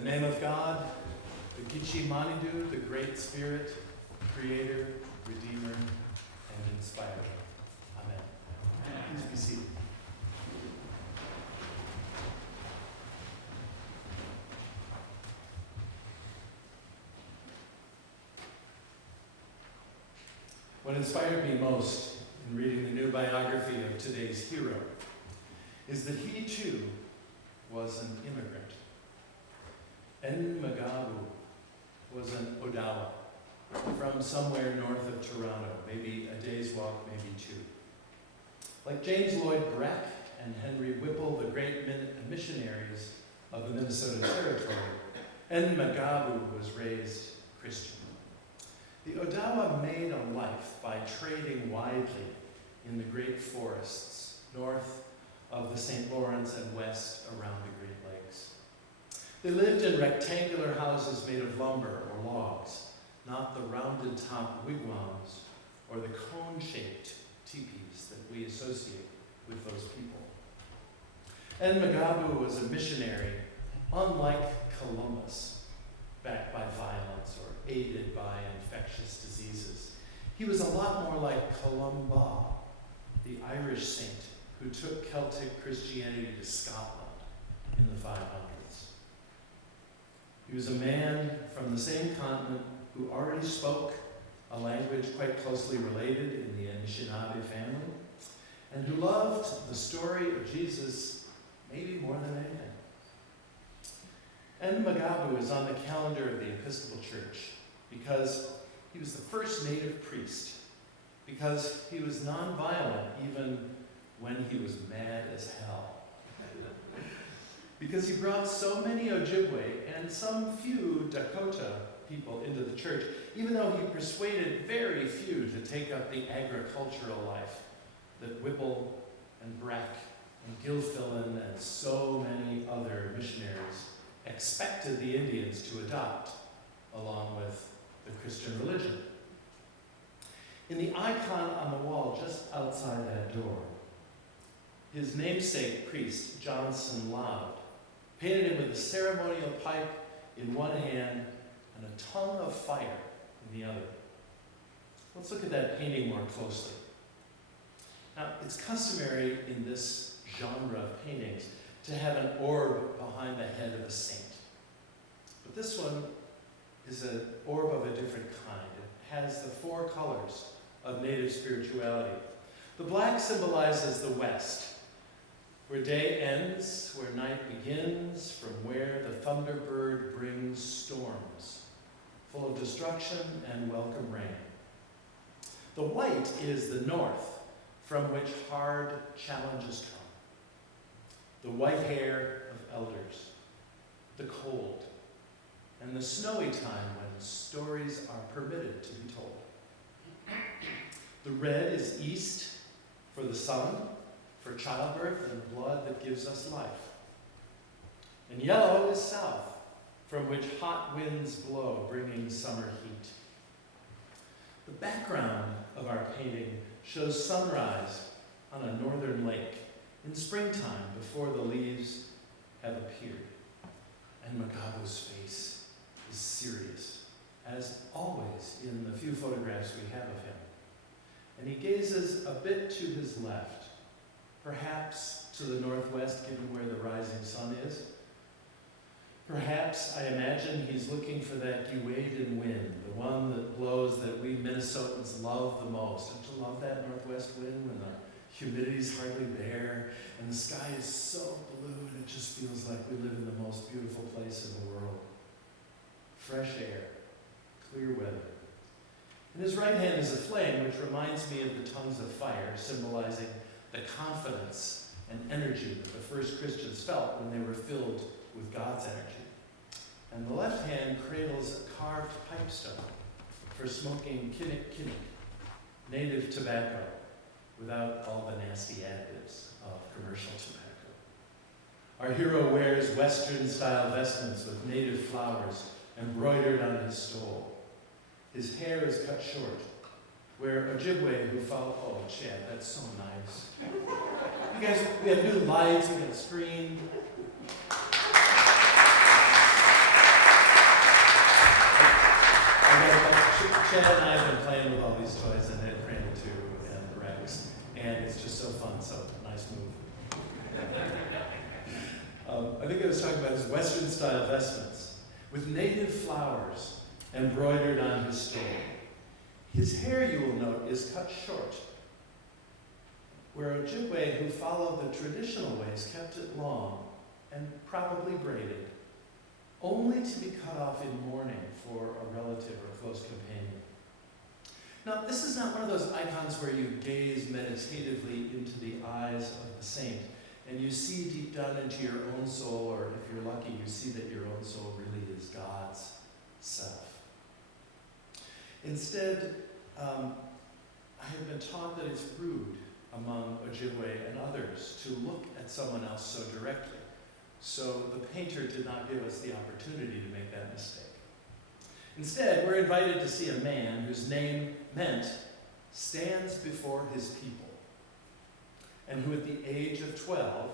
In the name of God, the Gichi Manidu, the Great Spirit, Creator, Redeemer, and Inspirer. Amen. Please be seated. What inspired me most in reading the new biography of today's hero is that he too was an immigrant. Enmegahbowh was an Odawa from somewhere north of Toronto, maybe a day's walk, maybe two. Like James Lloyd Breck and Henry Whipple, the great missionaries of the Minnesota Territory, Enmegahbowh was raised Christian. The Odawa made a life by trading widely in the great forests north of the St. Lawrence and west around the Great Lakes. They lived in rectangular houses made of lumber or logs, not the rounded top wigwams or the cone-shaped teepees that we associate with those people. Enmegahbowh was a missionary, unlike Columbus, backed by violence or aided by infectious diseases. He was a lot more like Columba, the Irish saint who took Celtic Christianity to Scotland in the 500s. He was a man from the same continent who already spoke a language quite closely related in the Anishinaabe family, and who loved the story of Jesus maybe more than anything. Enmegahbowh is on the calendar of the Episcopal Church because he was the first native priest, because he was nonviolent even when he was mad as hell, because he brought so many Ojibwe and some few Dakota people into the church, even though he persuaded very few to take up the agricultural life that Whipple and Breck and Gilfillan and so many other missionaries expected the Indians to adopt, along with the Christian religion. In the icon on the wall just outside that door, his namesake priest, Johnson Loud, painted him with a ceremonial pipe in one hand and a tongue of fire in the other. Let's look at that painting more closely. Now, it's customary in this genre of paintings to have an orb behind the head of a saint. But this one is an orb of a different kind. It has the 4 colors of native spirituality. The black symbolizes the West, where day ends, where night begins, from where the thunderbird brings storms, full of destruction and welcome rain. The white is the north, from which hard challenges come. The white hair of elders, the cold, and the snowy time when stories are permitted to be told. The red is east for the sun, for childbirth and blood that gives us life. And yellow is south, from which hot winds blow, bringing summer heat. The background of our painting shows sunrise on a northern lake in springtime before the leaves have appeared. And Enmegahbowh's face is serious, as always in the few photographs we have of him. And he gazes a bit to his left, perhaps to the northwest, given where the rising sun is. Perhaps, I imagine, he's looking for that Uwaden wind, the one that blows that we Minnesotans love the most. Don't you love that northwest wind when the humidity's hardly there and the sky is so blue and it just feels like we live in the most beautiful place in the world? Fresh air, clear weather. In his right hand is a flame, which reminds me of the tongues of fire, symbolizing the confidence and energy that the first Christians felt when they were filled with God's energy. And the left hand cradles a carved pipestone for smoking kinnick, native tobacco, without all the nasty additives of commercial tobacco. Our hero wears Western-style vestments with native flowers embroidered on his stole. His hair is cut short, where Ojibwe who follow, oh, Chad, that's so nice. You guys, we have new lights, we got a screen. Shannon and I have been playing with all these toys, and Ed Crandall too, and Rex, and it's just so fun, so nice move. I think I was talking about his Western-style vestments with native flowers embroidered on his stole. His hair, you will note, is cut short, where Ojibwe who followed the traditional ways kept it long and probably braided, only to be cut off in mourning for a relative or close companion. Now, this is not one of those icons where you gaze meditatively into the eyes of the saint and you see deep down into your own soul, or if you're lucky, you see that your own soul really is God's self. Instead, I have been taught that it's rude among Ojibwe and others to look at someone else so directly. So the painter did not give us the opportunity to make that mistake. Instead, we're invited to see a man whose name meant stands before his people, and who at the age of 12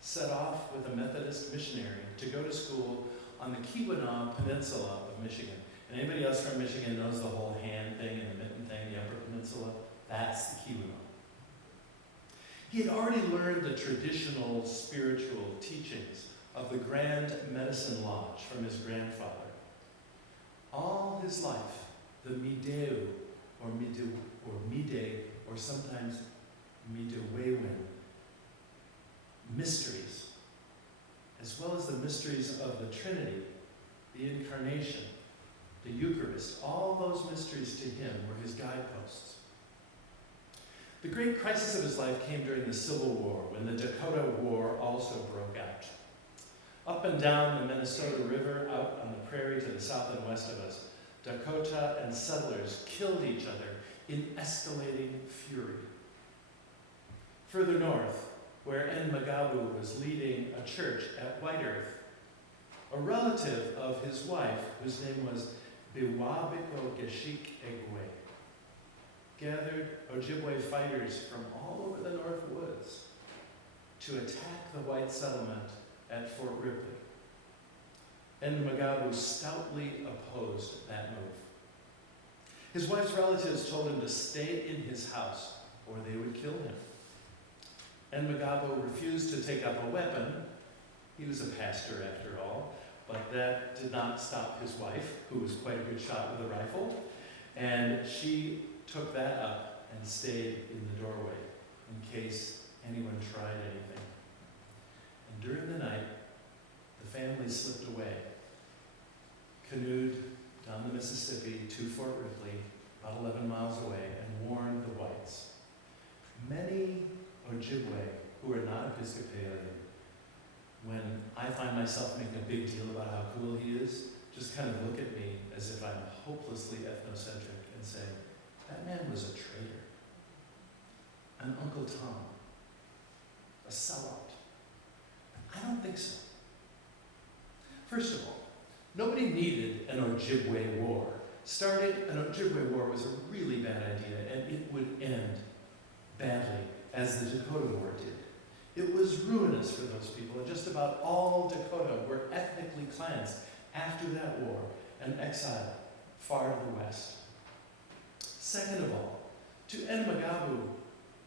set off with a Methodist missionary to go to school on the Keweenaw Peninsula of Michigan. And anybody else from Michigan knows the whole hand thing and the mitten thing, the Upper Peninsula? That's the Keweenaw. He had already learned the traditional spiritual teachings of the Grand Medicine Lodge from his grandfather. All his life, the Mideu, or Mide, or sometimes Midewewin mysteries, as well as the mysteries of the Trinity, the Incarnation, the Eucharist, all those mysteries to him were his guideposts. The great crisis of his life came during the Civil War, when the Dakota War also broke out. Up and down the Minnesota River, out on the prairie to the south and west of us, Dakota and settlers killed each other in escalating fury. Further north, where Enmegahbowh was leading a church at White Earth, a relative of his wife, whose name was Biwabiko Geshik Egwe, gathered Ojibwe fighters from all over the North Woods to attack the white settlement at Fort Ripley. Enmegahbowh stoutly opposed that move. His wife's relatives told him to stay in his house or they would kill him. Enmegahbowh refused to take up a weapon. He was a pastor after all, but that did not stop his wife, who was quite a good shot with a rifle, and she took that up and stayed in the doorway in case anyone tried anything. And during the night, the family slipped away, canoed down the Mississippi to Fort Ripley, about 11 miles away, and warned the whites. Many Ojibwe who are not Episcopalian, when I find myself making a big deal about how cool he is, just kind of look at me as if I'm hopelessly ethnocentric and say, that man was a traitor, an Uncle Tom, a sellout. I don't think so. First of all, nobody needed an Ojibwe war. Starting an Ojibwe war was a really bad idea, and it would end badly, as the Dakota War did. It was ruinous for those people, and just about all Dakota were ethnically cleansed after that war and exiled far to the west. Second of all, to Enmegahbowh,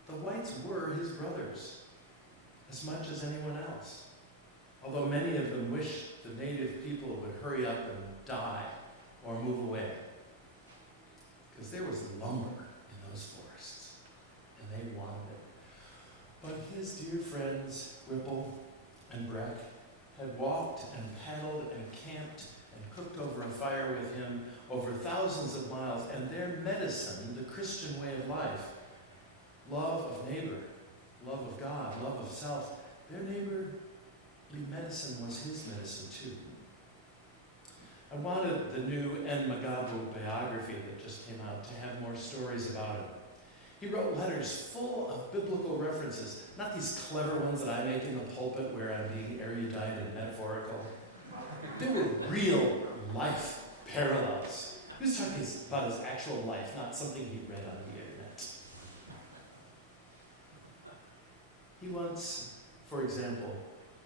the whites were his brothers, as much as anyone else. Although many of them wished the native people would hurry up and die or move away, because there was lumber in those forests, and they wanted it. But his dear friends, Whipple and Breck, had walked and paddled and camped and cooked over a fire with him over thousands of miles, and their medicine, the Christian way of life, love of neighbor, love of God, love of self, their neighborly medicine was his medicine too. I wanted the new Enmegahbowh biography that just came out to have more stories about him. He wrote letters full of biblical references, not these clever ones that I make in the pulpit where I'm being erudite and metaphorical. They were real life parallels. He was talking about his actual life, not something he read on the internet. He once, for example,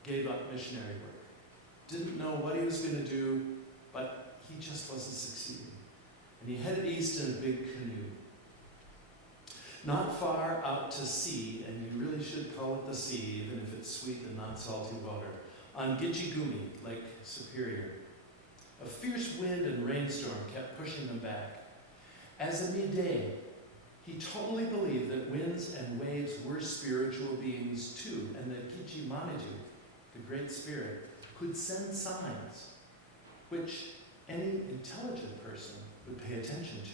gave up missionary work. Didn't know what he was going to do, but he just wasn't succeeding. and he headed east in a big canoe. Not far out to sea, and you really should call it the sea, even if it's sweet and not salty water, on Gitchigumi, Lake Superior. A fierce wind and rainstorm kept pushing them back. As a midday, he totally believed that winds and waves were spiritual beings too, and that Gichimaniju, the Great Spirit, could send signs which any intelligent person would pay attention to.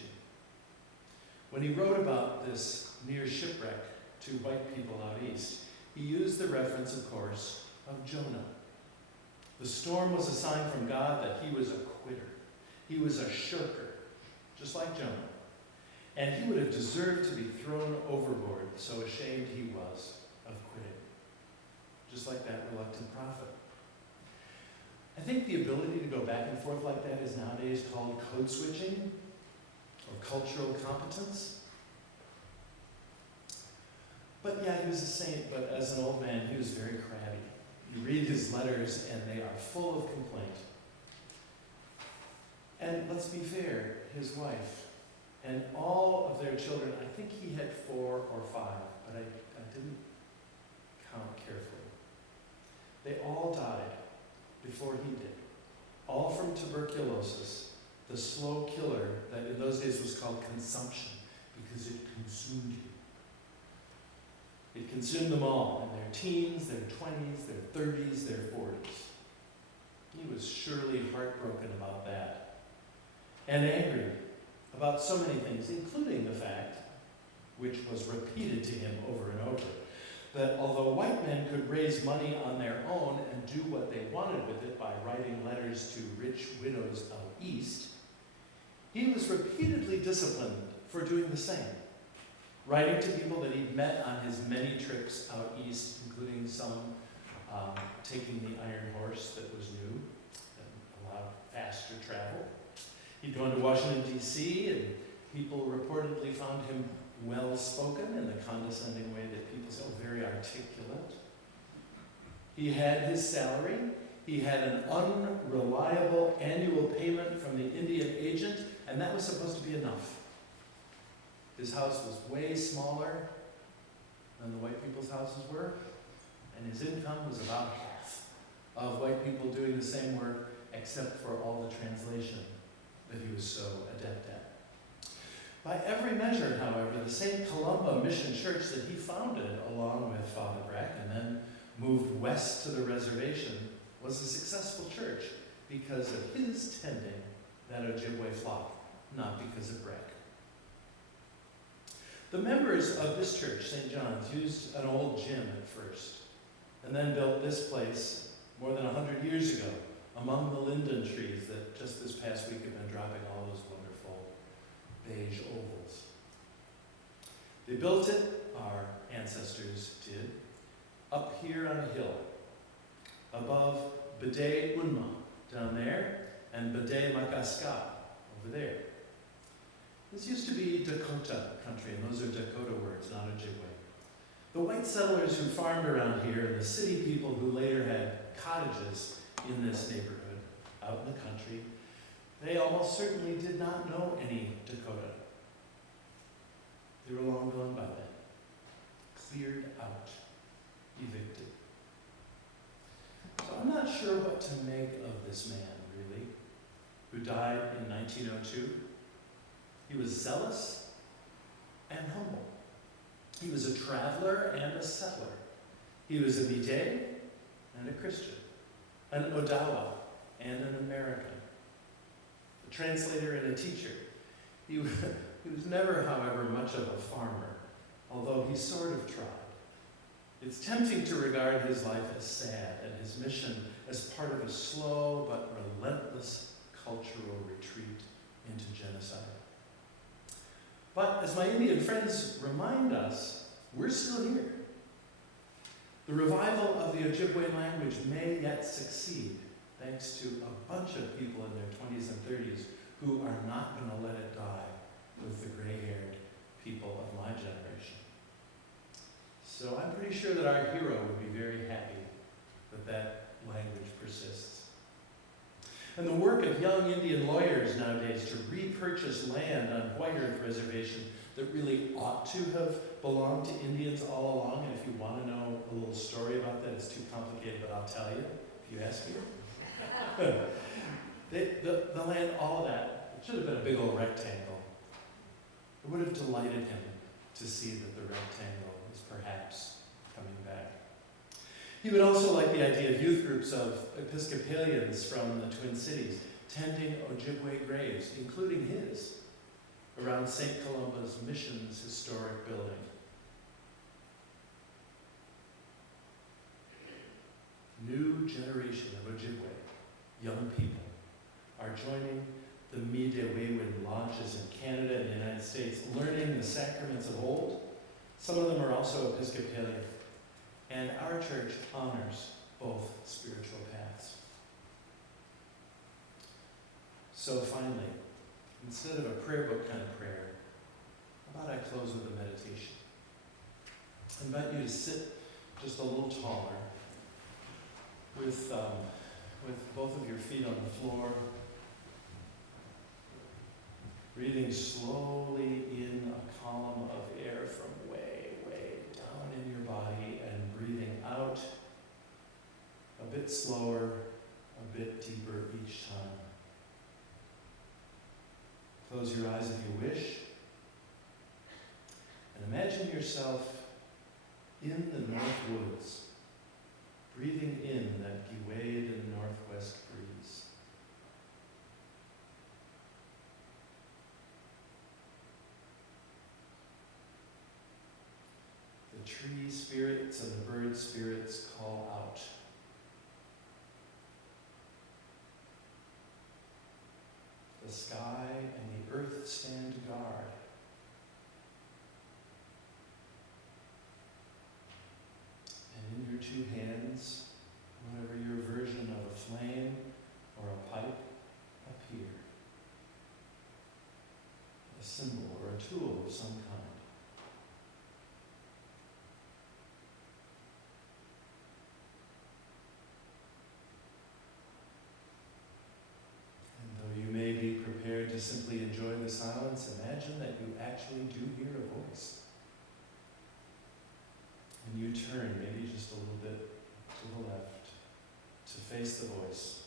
When he wrote about this near shipwreck to white people out east, he used the reference, of course, of Jonah. The storm was a sign from God that he was a quitter. He was a shirker, just like Jonah. And he would have deserved to be thrown overboard, so ashamed he was of quitting. Just like that reluctant prophet. I think the ability to go back and forth like that is nowadays called code switching or cultural competence. But yeah, he was a saint, but as an old man, he was very crabby. You read his letters and they are full of complaint. And let's be fair, his wife and all of their children, I think he had 4 or 5, but I didn't count carefully. They all died before he did, all from tuberculosis, the slow killer that in those days was called consumption, because it consumed you. It consumed them all, in their teens, their 20s, their 30s, their 40s. He was surely heartbroken about that, and angry about so many things, including the fact, which was repeated to him over and over, that although white men could raise money on their own and do what they wanted with it by writing letters to rich widows out east, he was repeatedly disciplined for doing the same, writing to people that he'd met on his many trips out east, including some taking the iron horse that was new and allowed faster travel. He'd gone to Washington, D.C., and people reportedly found him well-spoken in the condescending way that people say, very articulate. He had his salary. He had an unreliable annual payment from the Indian agent, and that was supposed to be enough. His house was way smaller than the white people's houses were, and his income was about half of white people doing the same work, except for all the translation that he was so adept at. By every measure, however, the St. Columba Mission Church that he founded along with Father Breck and then moved west to the reservation was a successful church because of his tending that Ojibwe flock, not because of Breck. The members of this church, St. John's, used an old gym at first and then built this place more than 100 years ago among the linden trees that just this past week have been dropping all those wonderful beige ovals. They built it, our ancestors did, up here on a hill, above Bede Unma down there, and Bede Makaska over there. This used to be Dakota country, and those are Dakota words, not Ojibwe. The white settlers who farmed around here, and the city people who later had cottages in this neighborhood, out in the country, they almost certainly did not know any Dakota. They were long gone by then. Cleared out. Evicted. So I'm not sure what to make of this man, really, who died in 1902. He was zealous and humble. He was a traveler and a settler. He was a Bide and a Christian, an Odawa and an American, a translator and a teacher. He was never, however, much of a farmer, although he sort of tried. It's tempting to regard his life as sad and his mission as part of a slow but relentless cultural retreat into genocide. But as my Indian friends remind us, we're still here. The revival of the Ojibwe language may yet succeed, thanks to a bunch of people in their 20s and 30s who are not going to let it die with the gray-haired people of my generation. So I'm pretty sure that our hero would be very happy that that language persists. And the work of young Indian lawyers nowadays to repurchase land on White Earth Reservation that really ought to have belonged to Indians all along. And if you want to know a little story about that, it's too complicated, but I'll tell you if you ask me. The land, all of that, it should have been a big old rectangle. It would have delighted him to see that the rectangle is perhaps coming back. He would also like the idea of youth groups of Episcopalians from the Twin Cities tending Ojibwe graves, including his, around St. Columba's Mission's historic building. New generation of Ojibwe, young people, are joining the Midewewin lodges in Canada and the United States, learning the sacraments of old. Some of them are also Episcopalian. And our church honors both spiritual paths. So finally, instead of a prayer book kind of prayer, how about I close with a meditation? I invite you to sit just a little taller with both of your feet on the floor, breathing slowly in a column of air from way, way down in your body and breathing out a bit slower, a bit deeper each time. Close your eyes if you wish and imagine yourself in the North Woods, breathing in that Giwade and northwest breeze. The tree spirits and the bird spirits call out. The sky and the earth stand guard. And in your two hands, whatever your version of a flame or a pipe appear. A symbol or a tool of some kind. Be prepared to simply enjoy the silence. Imagine that you actually do hear a voice. And you turn maybe just a little bit to the left to face the voice.